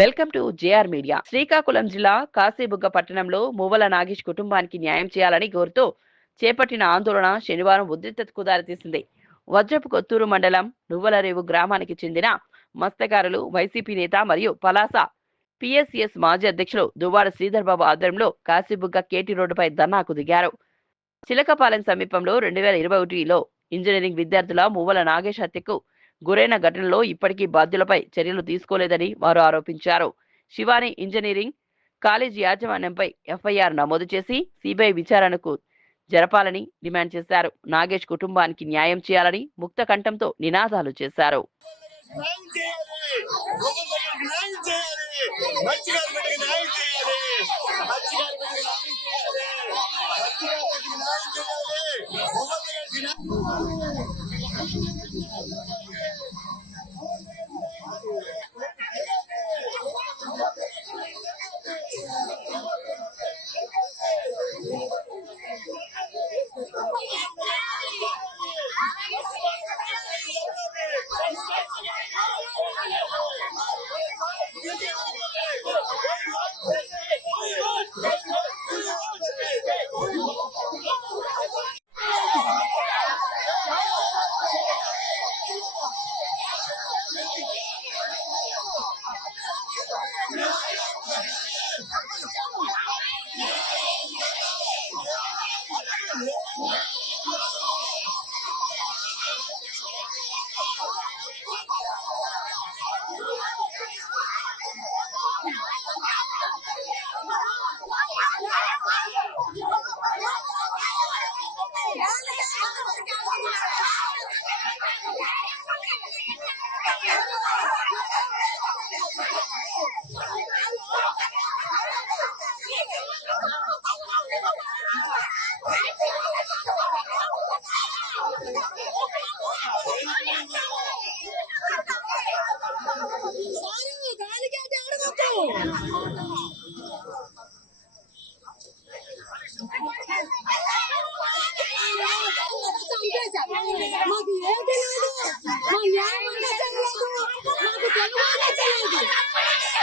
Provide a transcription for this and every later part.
Welcome to JR media. Srikakulam జిల్లా కాశీబుగ్గ పట్టణంలో మువ్వల నాగేష్ కుటుంబానికి న్యాయం చేయాలని కోరుతూ చేపట్టిన ఆందోళన శనివారం ఉద్రిక్తతకు దారితీసింది. వజ్రపు కొత్తూరు మండలం నువ్వలరేవు గ్రామానికి చెందిన మత్స్యకారులు, వైసీపీ నేత మరియు పలాస పిఎస్సిఎస్ మాజీ అధ్యక్షులు దువ్వాడ శ్రీధర్ బాబు ఆధ్వర్యంలో కాశీబుగ్గ కేటీ రోడ్డుపై ధర్నాకు దిగారు. చిలకపాలెం సమీపంలో 2021లో ఇంజనీరింగ్ విద్యార్థుల మువ్వల నాగేష్ హత్యకు గురైన ఘటనలో ఇప్పటికీ బాధ్యులపై చర్యలు తీసుకోలేదని వారు ఆరోపించారు. శివాని ఇంజనీరింగ్ కాలేజీ యాజమాన్యంపై ఎఫ్ఐఆర్ నమోదు చేసి సిబిఐ విచారణకు జరపాలని డిమాండ్ చేశారు. నాగేష్ కుటుంబానికి న్యాయం చేయాలని ముక్త కంఠంతో నినాదాలు చేశారు. మాకు ఏది లేదు, మా న్యాయం చేయలేదు, మాకు తెలుగు చేయలేదు,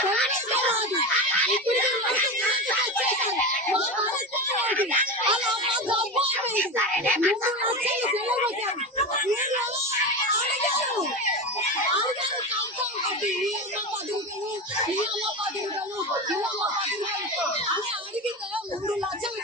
రాదు. ఇప్పుడు అడిగితే 3 లక్షలు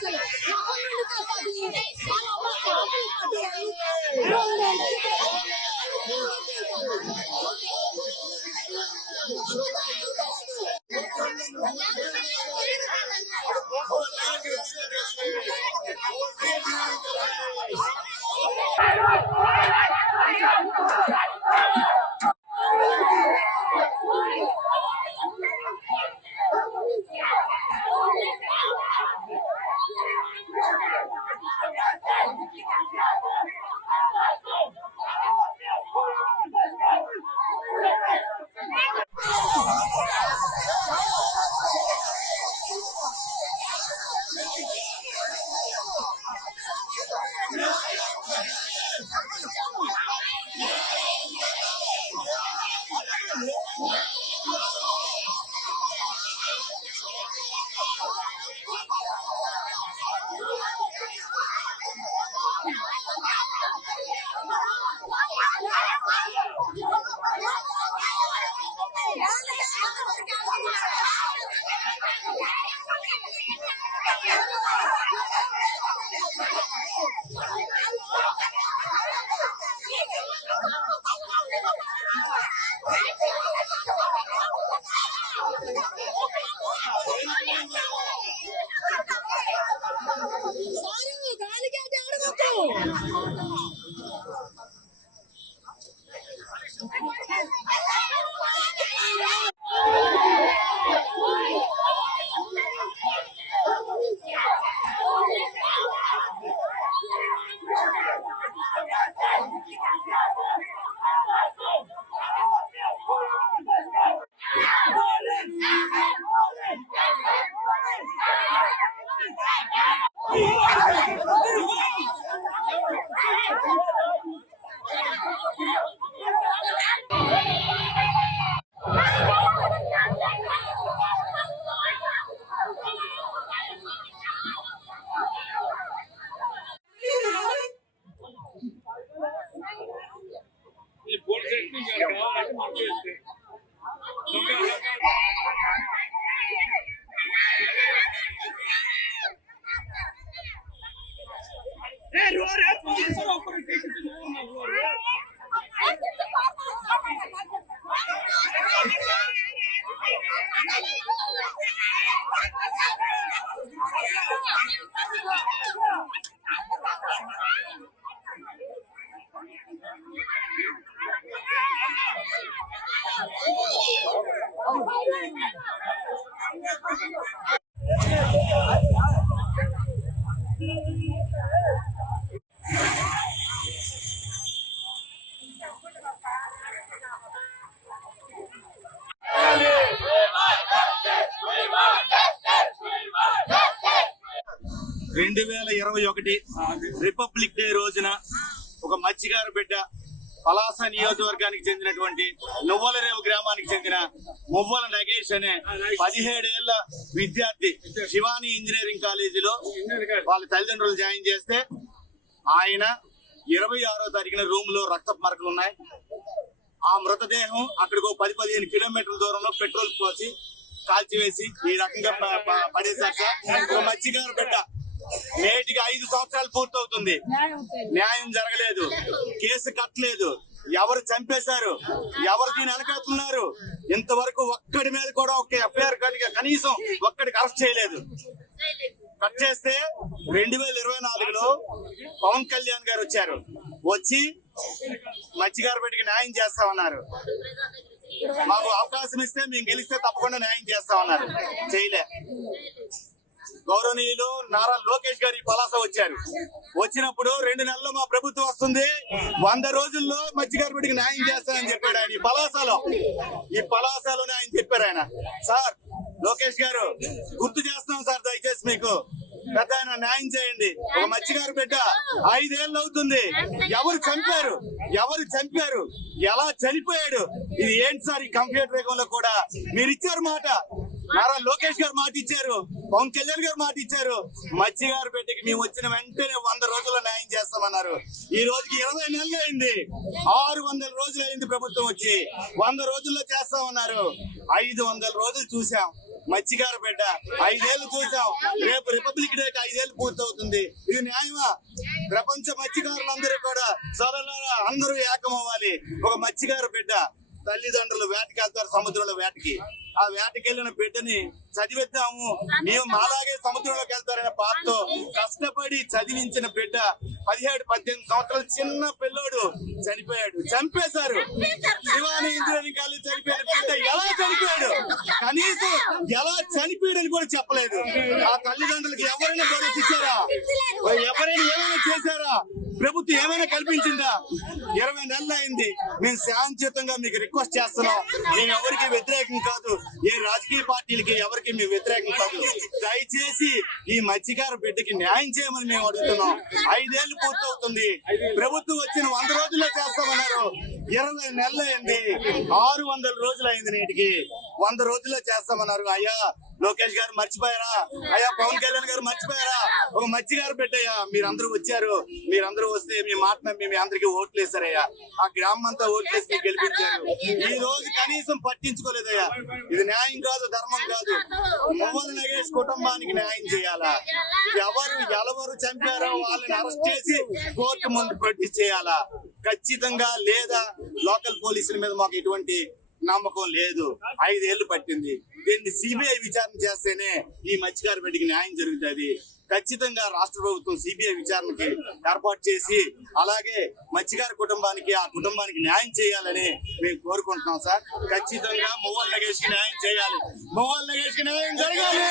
రిపబ్లిక్ డే రోజున ఒక మత్స్యకారు బిడ్డ పలాస నియోజకవర్గానికి చెందినటువంటి నువ్వలరేవు గ్రామానికి చెందిన మువ్వల నగేష్ అనే 17 ఏళ్ల విద్యార్థి శివాని ఇంజనీరింగ్ కాలేజీలో వాళ్ళ తల్లిదండ్రులు జాయిన్ చేస్తే ఆయన 26వ తారీఖున రూమ్ లో రక్తపు మరకలు ఉన్నాయి. ఆ మృతదేహం అక్కడికి 10-15 కిలోమీటర్ల దూరంలో పెట్రోల్ పోసి కాల్చివేసి ఈ రకంగా పడేశాక ఒక మత్స్యకారు బిడ్డ నేటికి 5 సంవత్సరాలు పూర్తవుతుంది. న్యాయం జరగలేదు, కేసు కట్టలేదు, ఎవరు చంపేశారు, ఎవరు దీని వెనకాతున్నారు, ఇంతవరకు ఒక్కడి మీద కూడా ఒక ఎఫ్ఐఆర్ కనీసం ఒక్కడికి అరెస్ట్ చేయలేదు. కట్ చేస్తే 2024లో పవన్ కళ్యాణ్ గారు వచ్చారు. వచ్చి మత్స్యకారు బిడ్డకి న్యాయం చేస్తామన్నారు. మాకు అవకాశం ఇస్తే మేము గెలిస్తే తప్పకుండా న్యాయం చేస్తామన్నారు. చేయలే. గౌరవనీయులు నారా లోకేష్ గారు ఈ పలాస వచ్చారు. వచ్చినప్పుడు 2 నెలల్లో మా ప్రభుత్వం వస్తుంది, 100 రోజుల్లో మత్స్యకారు బిడ్డకి న్యాయం చేస్తానని చెప్పాడు ఆయన. ఈ పలాసలోనే ఆయన చెప్పారు. ఆయన సార్ లోకేష్ గారు గుర్తు చేస్తున్నాం సార్, దయచేసి మీకు పెద్ద ఆయన న్యాయం చేయండి. ఒక మత్స్యకారు బిడ్డ 5 ఏళ్ళు అవుతుంది. ఎవరు చంపారు, ఎలా చనిపోయాడు, ఇది ఏంటి సార్? ఈ కంప్యూటర్ యుగంలో కూడా మీరు ఇచ్చారు మాట. నారా లోకేష్ గారు మాట ఇచ్చారు, పవన్ కళ్యాణ్ గారు మాట ఇచ్చారు. మత్స్యకారు బిడ్డకి మేము వచ్చిన వెంటనే 100 రోజుల్లో న్యాయం చేస్తామన్నారు. ఈ రోజుకి 20 నెలలు అయింది. 600 రోజులు అయింది ప్రభుత్వం వచ్చి. 100 రోజుల్లో చేస్తామన్నారు. 500 రోజులు చూసాం. మత్స్యకారు బిడ్డ 5 ఏళ్ళు చూసాం. రేపు రిపబ్లిక్ డేకి 5 ఏళ్ళు పూర్తవుతుంది. ఇది న్యాయమా? ప్రపంచ మత్స్యకారులందరూ కూడా సోదరులారా అందరూ ఏకమవ్వాలి. ఒక మత్స్యకారు బిడ్డ తల్లిదండ్రులు వేటకి వెళ్తారు, సముద్రంలో వేటకి. ఆ వేటకి వెళ్ళిన బిడ్డని చదివిద్దాము, మేము మాలాగే సముద్రంలోకి వెళ్తారనే పాటతో కష్టపడి చదివించిన బిడ్డ 17-18 సంవత్సరాల చిన్న పిల్లోడు చనిపోయాడు. చంపేశారు. శివాని ఇంజనీరింగ్ కాలేజ్ చనిపోయిన బిడ్డ ఎలా చనిపోయాడు, కనీసం ఎలా చనిపోయాడని కూడా చెప్పలేదు. ఆ తల్లిదండ్రులకి ఎవరైనా భరోసా ఇచ్చారా? ఎవరైనా ఏమైనా చేశారా? ప్రభుత్వం ఏమైనా కల్పించిందా? 20 నెలలు అయింది. మేము శాంతియుతంగా మీకు రిక్వెస్ట్ చేస్తున్నాం. మేము ఎవరికి వ్యతిరేకం కాదు, ఏ రాజకీయ పార్టీలకి ఎవరికి మేము వ్యతిరేకం కాదు. దయచేసి ఈ మత్స్యకారు బిడ్డకి న్యాయం చేయమని మేము అడుగుతున్నాం. 5 ఏళ్ళు పూర్తవుతుంది. ప్రభుత్వం వచ్చిన 100 రోజుల్లో చేస్తామన్నారు. 20 నెలలు అయింది. 600 రోజులు అయింది. నేటికి 100 రోజుల్లో చేస్తామన్నారు. అయ్యా లోకేష్ గారు మర్చిపోయారా? అయ్యా పవన్ కళ్యాణ్ గారు మర్చిపోయారా? ఒక మత్స్యకారు బిడ్డయ్యా మీరందరూ వచ్చారు. మీరందరూ వస్తే మీ మాట మీ అందరికీ ఓట్లు వేసారయ్యా. ఆ గ్రామం అంతా ఓట్లు వేసి గెలిపించారు. ఈ రోజు కనీసం పట్టించుకోలేదయ్యా. ఇది న్యాయం కాదు, ధర్మం కాదు. మువ్వల నగేష్ కుటుంబానికి న్యాయం చేయాలా? ఎవరు చంపారో వాళ్ళని అరెస్ట్ చేసి కోర్టు ముందు ప్రొడ్యూస్ చేయాలా ఖచ్చితంగా. లేదా లోకల్ పోలీసుల మీద మాకు ఎటువంటి నమ్మకం లేదు. 5 ఏళ్లు పట్టింది. దీన్ని సిబిఐ విచారణ చేస్తేనే ఈ మత్స్యకారు బిడ్డకి న్యాయం జరుగుతుంది. ఖచ్చితంగా రాష్ట్ర ప్రభుత్వం సిబిఐ విచారణకి ఏర్పాటు చేసి అలాగే మత్స్యకారు కుటుంబానికి ఆ కుటుంబానికి న్యాయం చేయాలని మేము కోరుకుంటున్నాం సార్. ఖచ్చితంగా మువ్వల నగేష్ కి న్యాయం చేయాలి. మువ్వల నగేష్ కి న్యాయం జరగాలి.